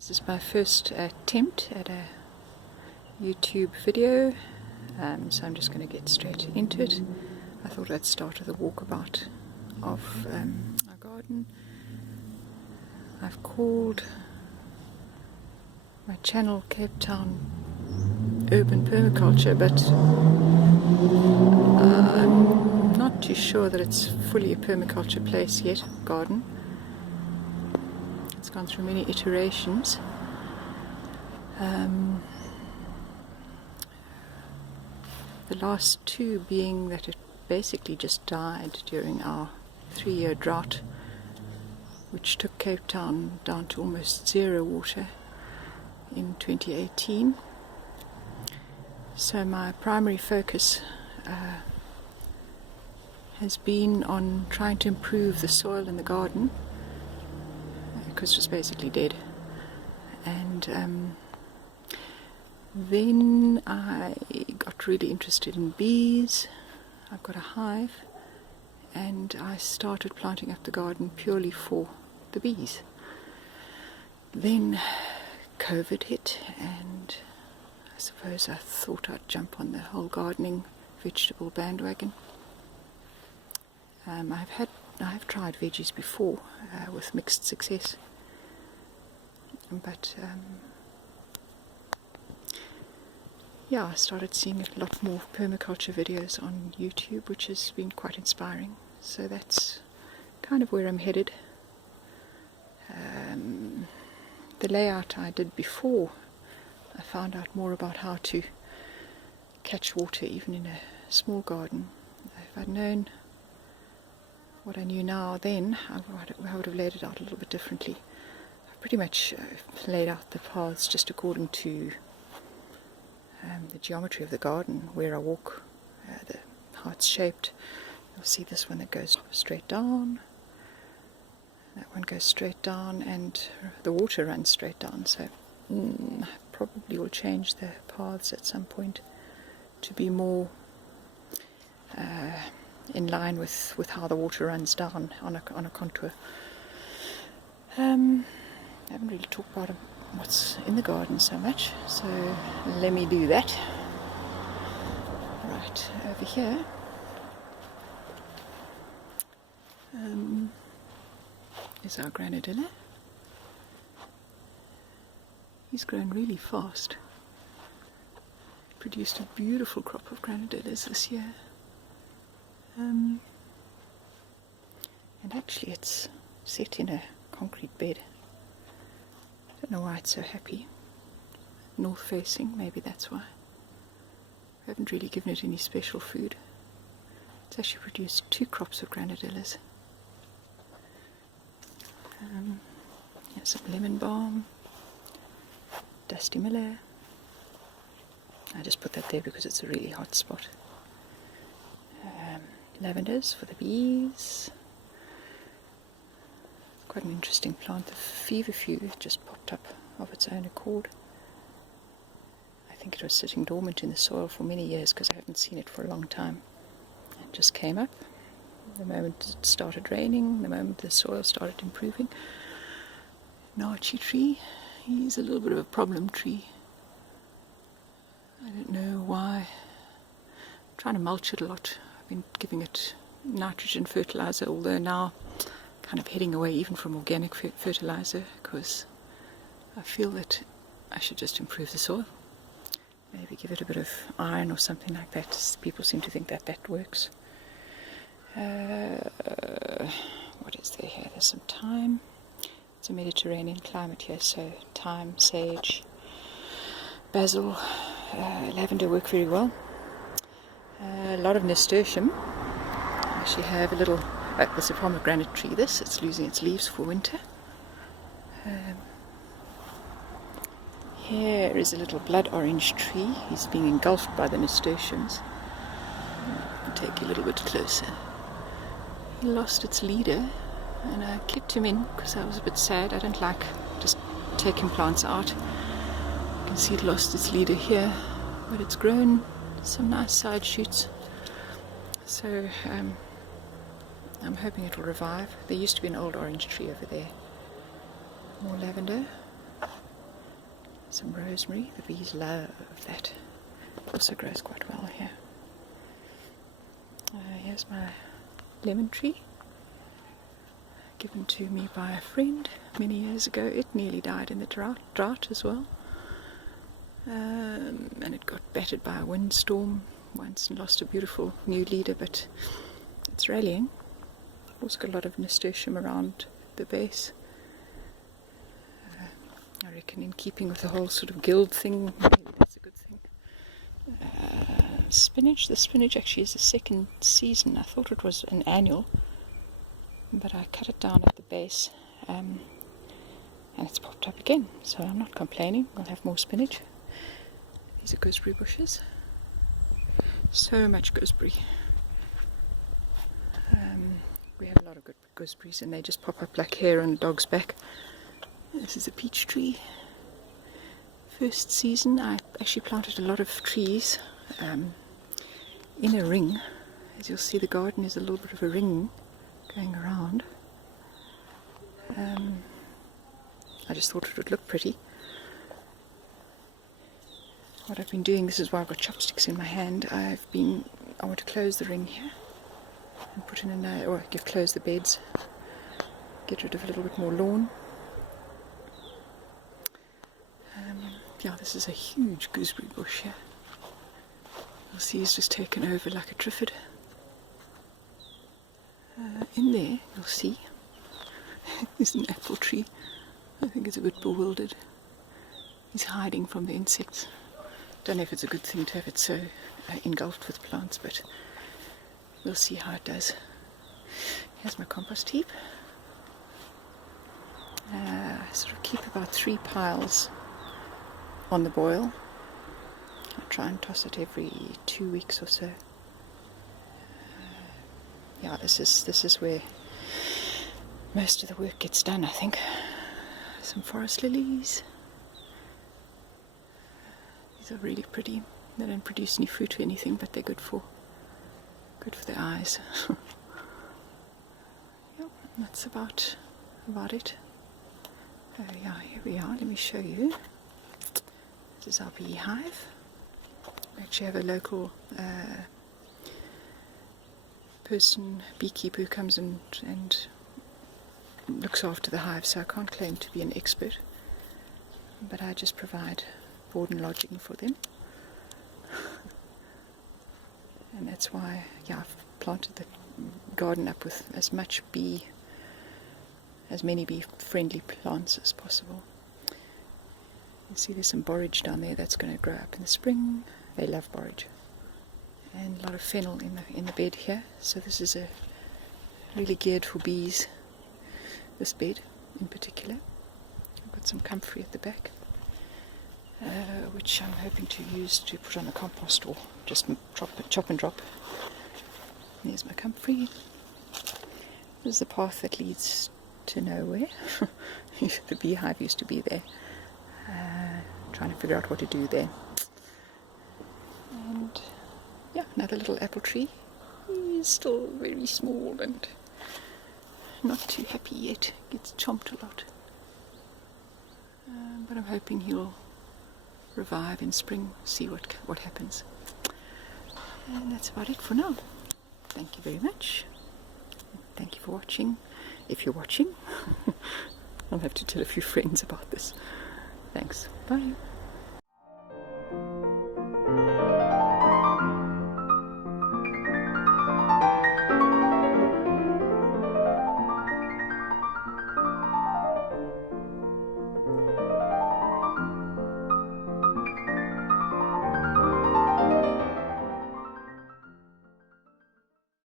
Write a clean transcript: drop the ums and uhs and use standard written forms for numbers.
This is my first attempt at a YouTube video, so I'm just going to get straight into it. I thought I'd start with a walkabout of our garden. I've called my channel Cape Town Urban Permaculture, but I'm not too sure that it's fully a permaculture place yet, garden. It's gone through many iterations. The last two being that it basically just died during our 3-year drought, which took Cape Town down to almost zero water in 2018. So my primary focus has been on trying to improve the soil in the garden, because it was basically dead. And then I got really interested in bees. I've got a hive, and I started planting up the garden purely for the bees. Then COVID hit, and I suppose I thought I'd jump on the whole gardening vegetable bandwagon. I've tried veggies before with mixed success, but I started seeing a lot more permaculture videos on YouTube, which has been quite inspiring. So that's kind of where I'm headed. The layout I did before, I found out more about how to catch water even in a small garden. If I'd known what I knew now then, I would have laid it out a little bit differently. I've pretty much laid out the paths just according to the geometry of the garden, where I walk, how it's shaped. You'll see this one that goes straight down, that one goes straight down, and the water runs straight down. So probably will change the paths at some point to be more in line with how the water runs down on a contour. I haven't really talked about what's in the garden so much, so let me do that. Right, over here is our granadilla. He's grown really fast. Produced a beautiful crop of granadillas this year. And actually it's set in a concrete bed. I don't know why it's so happy. North facing, maybe that's why. I haven't really given it any special food. It's actually produced 2 crops of granadillas. Here's some lemon balm, Dusty Miller. I just put that there because it's a really hot spot. Lavenders for the bees. Quite an interesting plant. The feverfew just popped up of its own accord. I think it was sitting dormant in the soil for many years because I haven't seen it for a long time. It just came up the moment it started raining, the moment the soil started improving. Naartjie tree, he's a little bit of a problem tree. I don't know why. I'm trying to mulch it a lot. I've been giving it nitrogen fertilizer, although now kind of heading away even from organic fertilizer, because I feel that I should just improve the soil. Maybe give it a bit of iron or something like that. People seem to think that that works. What is there here? There's some thyme. It's a Mediterranean climate here, so thyme, sage, basil, lavender work very well. A lot of nasturtium. I actually have a little, this is a pomegranate tree, it's losing its leaves for winter. Here is a little blood orange tree. He's being engulfed by the nasturtiums. I'll take you a little bit closer. He lost its leader, and I clipped him in because I was a bit sad. I don't like just taking plants out. You can see it lost its leader here, but it's grown some nice side shoots. So I'm hoping it will revive. There used to be an old orange tree over there. More lavender. Some rosemary, the bees love that. Also grows quite well here. Here's my lemon tree, given to me by a friend many years ago. It nearly died in the drought as well. And it got battered by a windstorm once and lost a beautiful new leader, but it's rallying. Also got a lot of nasturtium around the base. I reckon in keeping with the whole sort of guild thing, maybe that's a good thing. Spinach. The spinach actually is a second season. I thought it was an annual, but I cut it down at the base, and it's popped up again, so I'm not complaining. We'll have more spinach. These are gooseberry bushes. So much gooseberry. We have a lot of good gooseberries, and they just pop up like hair on a dog's back. This is a peach tree. First season, I actually planted a lot of trees in a ring. As you'll see, the garden is a little bit of a ring going around. I just thought it would look pretty. What I've been doing, this is why I've got chopsticks in my hand, I want to close the ring here and put in close the beds, get rid of a little bit more lawn. Yeah, this is a huge gooseberry bush here. You'll see it's just taken over like a triffid. In there, you'll see, is an apple tree. I think it's a bit bewildered. He's hiding from the insects. Don't know if it's a good thing to have it so engulfed with plants, but we'll see how it does. Here's my compost heap. I sort of keep about 3 piles on the boil. I try and toss it every 2 weeks or so. Yeah, this is where most of the work gets done, I think. Some forest lilies. These are really pretty. They don't produce any fruit or anything, but they're good for the eyes. Yep, that's about it. Yeah, here we are. Let me show you. This is our beehive. We actually have a local beekeeper who comes and looks after the hive, so I can't claim to be an expert, but I just provide board and lodging for them. And that's why, I've planted the garden up with as many bee-friendly plants as possible. You see there's some borage down there that's going to grow up in the spring. They love borage. And a lot of fennel in the bed here. So this is really geared for bees, this bed in particular. I've got some comfrey at the back, which I'm hoping to use to put on the compost or just chop and drop. There's my comfrey. This is the path that leads to nowhere. The beehive used to be there. Trying to figure out what to do there. And another little apple tree. He's still very small and not too happy yet. Gets chomped a lot. But I'm hoping he'll revive in spring, see what happens. And that's about it for now. Thank you very much. Thank you for watching. If you're watching, I'll have to tell a few friends about this. Thanks. Bye.